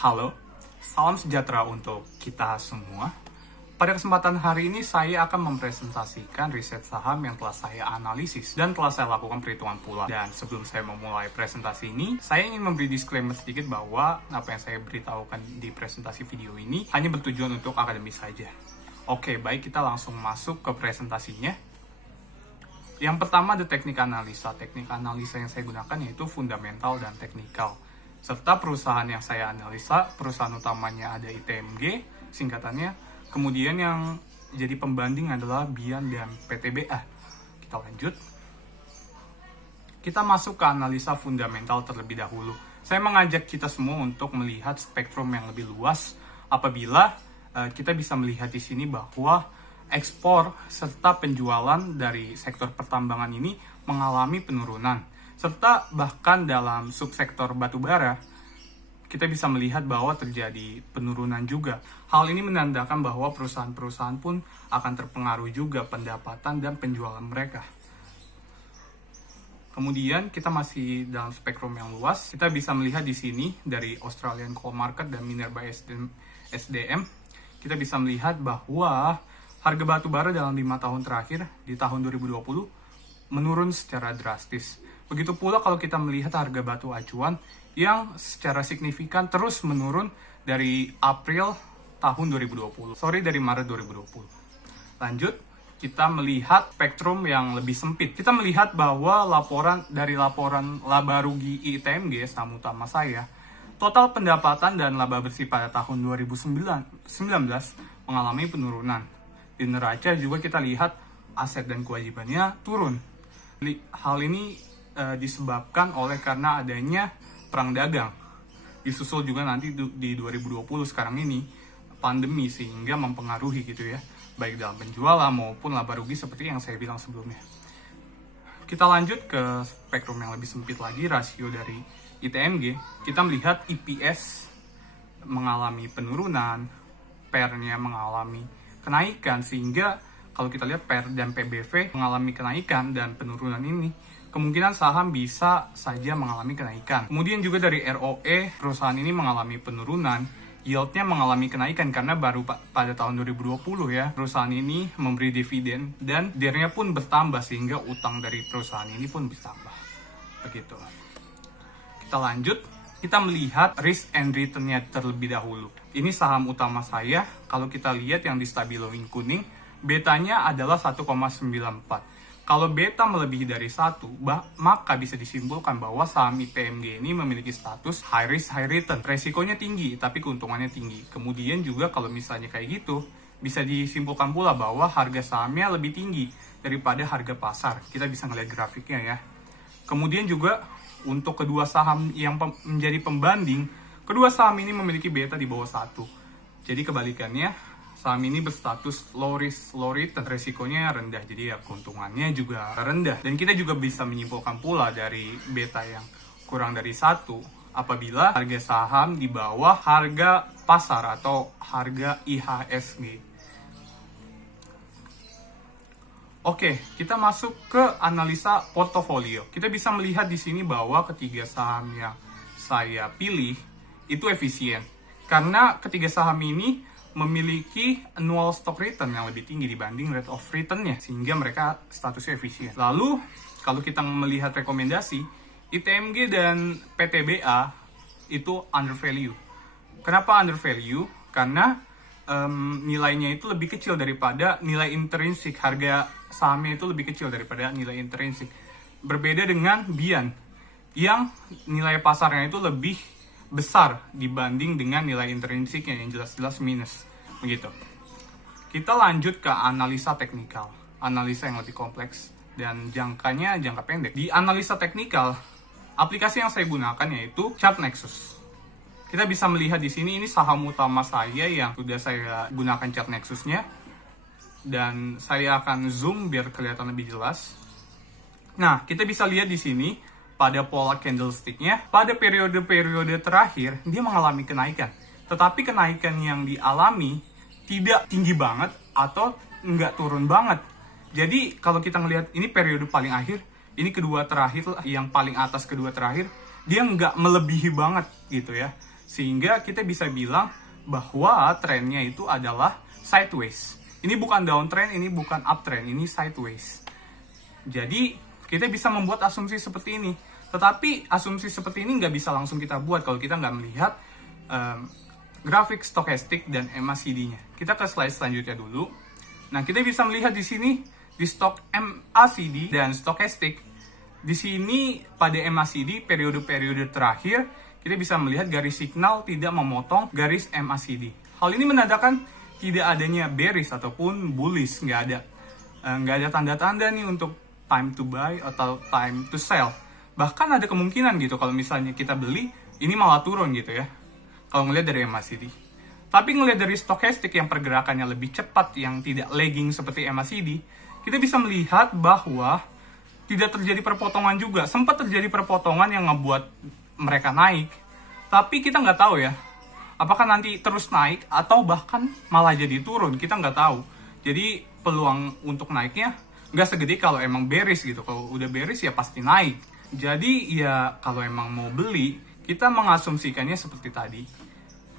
Halo, salam sejahtera untuk kita semua. Pada kesempatan hari ini saya akan mempresentasikan riset saham yang telah saya analisis dan telah saya lakukan perhitungan pula. Dan sebelum saya memulai presentasi ini, saya ingin memberi disclaimer sedikit bahwa apa yang saya beritahukan di presentasi video ini hanya bertujuan untuk akademis saja. Oke, baik, kita langsung masuk ke presentasinya. Yang pertama ada teknik analisa. Teknik analisa yang saya gunakan yaitu fundamental dan teknikal. Serta perusahaan yang saya analisa, perusahaan utamanya ada ITMG, singkatannya. Kemudian yang jadi pembanding adalah BIAN dan PTBA. Kita lanjut. Kita masuk ke analisa fundamental terlebih dahulu. Saya mengajak kita semua untuk melihat spektrum yang lebih luas apabila kita bisa melihat di sini bahwa ekspor serta penjualan dari sektor pertambangan ini mengalami penurunan. Serta bahkan dalam subsektor batubara, kita bisa melihat bahwa terjadi penurunan juga. Hal ini menandakan bahwa perusahaan-perusahaan pun akan terpengaruh juga pendapatan dan penjualan mereka. Kemudian kita masih dalam spektrum yang luas. Kita bisa melihat di sini dari Australian Coal Market dan Minerba SDM. Kita bisa melihat bahwa harga batu bara dalam 5 tahun terakhir di tahun 2020 menurun secara drastis. Begitu pula kalau kita melihat harga batu acuan yang secara signifikan terus menurun dari April tahun 2020. Dari Maret 2020. Lanjut, kita melihat spektrum yang lebih sempit. Kita melihat bahwa laporan laba rugi ITMG, saham utama saya, total pendapatan dan laba bersih pada tahun 2019 mengalami penurunan. Di neraca juga kita lihat aset dan kewajibannya turun. Hal ini disebabkan oleh karena adanya perang dagang. Disusul juga nanti di 2020 sekarang ini pandemi sehingga mempengaruhi gitu ya, baik dalam penjualan maupun laba rugi seperti yang saya bilang sebelumnya. Kita lanjut ke spektrum yang lebih sempit lagi, rasio dari ITMG. Kita melihat EPS mengalami penurunan, PER-nya mengalami kenaikan, sehingga kalau kita lihat PER dan PBV mengalami kenaikan dan penurunan ini, kemungkinan saham bisa saja mengalami kenaikan. Kemudian juga dari ROE, perusahaan ini mengalami penurunan, yieldnya mengalami kenaikan karena baru pada tahun 2020 ya, perusahaan ini memberi dividen dan DER-nya pun bertambah sehingga utang dari perusahaan ini pun bertambah. Begitu. Kita lanjut, kita melihat risk and return-nya terlebih dahulu. Ini saham utama saya, kalau kita lihat yang di stabilo in kuning, betanya adalah 1,94. Kalau beta melebihi dari 1, maka bisa disimpulkan bahwa saham ITMG ini memiliki status high risk, high return. Resikonya tinggi, tapi keuntungannya tinggi. Kemudian juga kalau misalnya kayak gitu, bisa disimpulkan pula bahwa harga sahamnya lebih tinggi daripada harga pasar. Kita bisa ngeliat grafiknya ya. Kemudian juga untuk kedua saham yang menjadi pembanding, kedua saham ini memiliki beta di bawah 1. Jadi kebalikannya, saham ini berstatus low risk, low return, resikonya rendah, jadi ya keuntungannya juga rendah. Dan kita juga bisa menyimpulkan pula dari beta yang kurang dari 1 apabila harga saham di bawah harga pasar atau harga IHSG. Oke, kita masuk ke analisa portofolio. Kita bisa melihat di sini bahwa ketiga saham yang saya pilih itu efisien. Karena ketiga saham ini memiliki annual stock return yang lebih tinggi dibanding rate of return-nya, sehingga mereka statusnya efisien. Lalu, kalau kita melihat rekomendasi, ITMG dan PTBA itu undervalue. Kenapa undervalue? Karena nilainya itu lebih kecil daripada nilai intrinsik. Harga sahamnya itu lebih kecil daripada nilai intrinsik. Berbeda dengan BIAN, yang nilai pasarnya itu lebih besar dibanding dengan nilai intrinsiknya yang jelas-jelas minus. Begitu. Kita lanjut ke analisa teknikal. Analisa yang lebih kompleks dan jangkanya jangka pendek. Di analisa teknikal, aplikasi yang saya gunakan yaitu ChartNexus. Kita bisa melihat di sini, ini saham utama saya yang sudah saya gunakan ChartNexus-nya. Dan saya akan zoom biar kelihatan lebih jelas. Nah, kita bisa lihat di sini pada pola candlestick-nya, pada periode-periode terakhir, dia mengalami kenaikan. Tetapi kenaikan yang dialami tidak tinggi banget atau nggak turun banget. Jadi, kalau kita ngelihat ini periode paling akhir, ini kedua terakhir, yang paling atas kedua terakhir, dia nggak melebihi banget gitu ya. Sehingga kita bisa bilang bahwa trennya itu adalah sideways. Ini bukan downtrend, ini bukan uptrend, ini sideways. Jadi kita bisa membuat asumsi seperti ini. Tetapi asumsi seperti ini nggak bisa langsung kita buat kalau kita nggak melihat grafik stokastik dan MACD-nya. Kita ke slide selanjutnya dulu. Nah, kita bisa melihat di sini di stok MACD dan stokastik. Di sini pada MACD periode-periode terakhir kita bisa melihat garis signal tidak memotong garis MACD. Hal ini menandakan tidak adanya bearish ataupun bullish, nggak ada tanda-tanda nih untuk time to buy atau time to sell. Bahkan ada kemungkinan gitu kalau misalnya kita beli ini malah turun gitu ya. Kalau ngelihat dari MACD. Tapi ngelihat dari stokastik yang pergerakannya lebih cepat, yang tidak lagging seperti MACD, kita bisa melihat bahwa tidak terjadi perpotongan juga. Sempat terjadi perpotongan yang ngebuat mereka naik. Tapi kita nggak tahu ya, apakah nanti terus naik atau bahkan malah jadi turun. Kita nggak tahu. Jadi peluang untuk naiknya nggak segede kalau emang bearish gitu. Kalau udah bearish ya pasti naik. Jadi ya kalau emang mau beli, kita mengasumsikannya seperti tadi.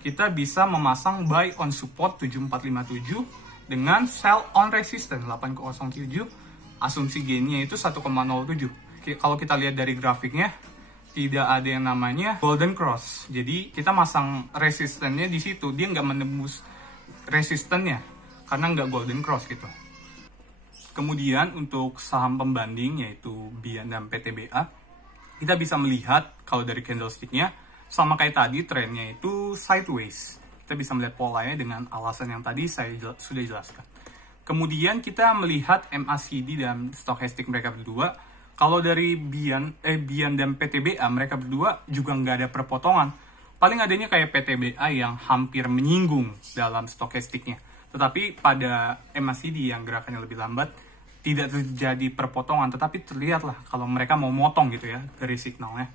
Kita bisa memasang buy on support 7457 dengan sell on resistance 807. Asumsi gainnya itu 1,07. Kalau kita lihat dari grafiknya, tidak ada yang namanya golden cross. Jadi kita masang resistennya di situ. Dia nggak menembus resistennya karena nggak golden cross gitu. Kemudian untuk saham pembanding yaitu BIAN dan PTBA, kita bisa melihat kalau dari candlesticknya sama kayak tadi trennya itu sideways. Kita bisa melihat polanya dengan alasan yang tadi saya sudah jelaskan. Kemudian kita melihat MACD dan stokastik mereka berdua. Kalau dari BIAN dan PTBA mereka berdua juga nggak ada perpotongan. Paling adanya kayak PTBA yang hampir menyinggung dalam stokastiknya. Tetapi pada MACD yang gerakannya lebih lambat tidak terjadi perpotongan, tetapi terlihatlah kalau mereka mau motong gitu ya dari signalnya.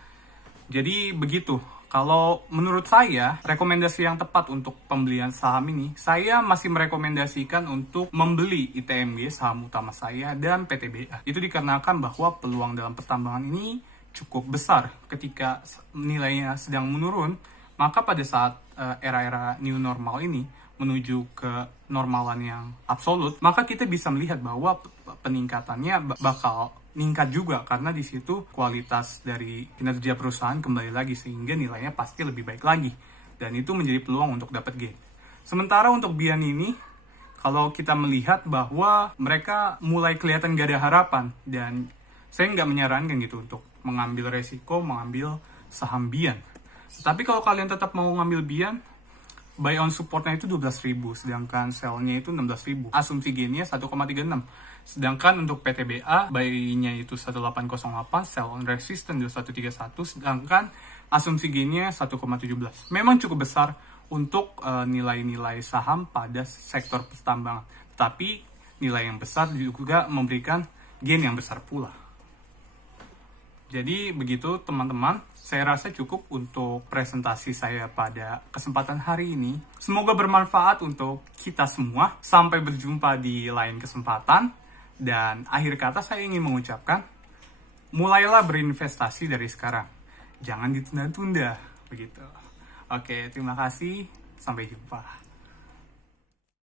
Jadi begitu. Kalau menurut saya, rekomendasi yang tepat untuk pembelian saham ini, saya masih merekomendasikan untuk membeli ITMG, saham utama saya, dan PTBA. Itu dikarenakan bahwa peluang dalam pertambangan ini cukup besar. Ketika nilainya sedang menurun, maka pada saat era-era new normal ini menuju ke normalan yang absolut, maka kita bisa melihat bahwa peningkatannya bakal meningkat juga karena di situ kualitas dari kinerja perusahaan kembali lagi sehingga nilainya pasti lebih baik lagi dan itu menjadi peluang untuk dapat gain. Sementara untuk BIAN ini kalau kita melihat bahwa mereka mulai kelihatan gak ada harapan dan saya nggak menyarankan gitu untuk mengambil resiko mengambil saham BIAN. Tapi kalau kalian tetap mau ngambil BIAN, buy on supportnya itu 12.000 sedangkan sell-nya itu 16.000. Asumsi gainnya 1,36. Sedangkan untuk PTBA, buy-nya itu 1808, sell on resistance 2131, sedangkan asumsi gainnya 1,17. Memang cukup besar untuk nilai-nilai saham pada sektor pertambangan. Tapi nilai yang besar juga memberikan gain yang besar pula. Jadi begitu teman-teman, saya rasa cukup untuk presentasi saya pada kesempatan hari ini. Semoga bermanfaat untuk kita semua. Sampai berjumpa di lain kesempatan. Dan akhir kata saya ingin mengucapkan, mulailah berinvestasi dari sekarang. Jangan ditunda-tunda, begitu. Oke, terima kasih. Sampai jumpa.